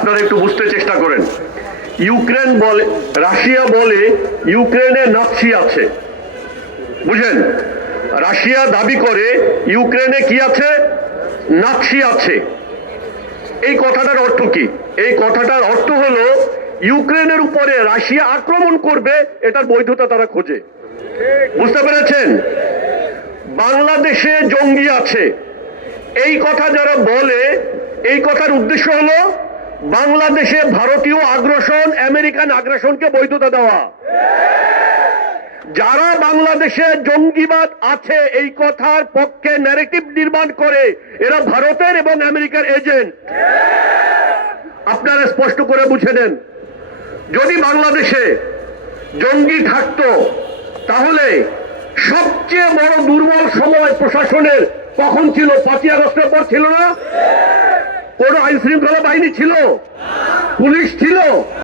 আপনারা একটু বুঝতে চেষ্টা করেন। ইউক্রেন বলে, রাশিয়া বলে ইউক্রেনে নাৎসি আছে, বুঝেন? রাশিয়া দাবি করে ইউক্রেনে কি আছে? নাৎসি আছে। এই কথাটার অর্থ কি? এই কথাটার অর্থ হলো ইউক্রেনের উপরে রাশিয়া আক্রমণ করবে, এটার বৈধতা তারা খোঁজে। বুঝতে পেরেছেন? বাংলাদেশে জঙ্গি আছে, এই কথা যারা বলে, এই কথার উদ্দেশ্য হলো বাংলাদেশে ভারতীয় আগ্রাসন, আমেরিকান আগ্রাসনকে বৈধতা দেওয়া। যারা বাংলাদেশে জঙ্গিবাদ আছে এই কথার পক্ষে ন্যারেটিভ নির্মাণ করে, এরা ভারতের এবং আমেরিকার এজেন্ট। আপনারা স্পষ্ট করে বুঝে নেন, যদি বাংলাদেশে জঙ্গি থাকতো তাহলে সবচেয়ে বড় দুর্বল সময় প্রশাসনের কখন ছিল? 5ই আগস্টের পর ছিল না? কোন আইন শৃঙ্খলা বাহিনী ছিল? পুলিশ ছিল?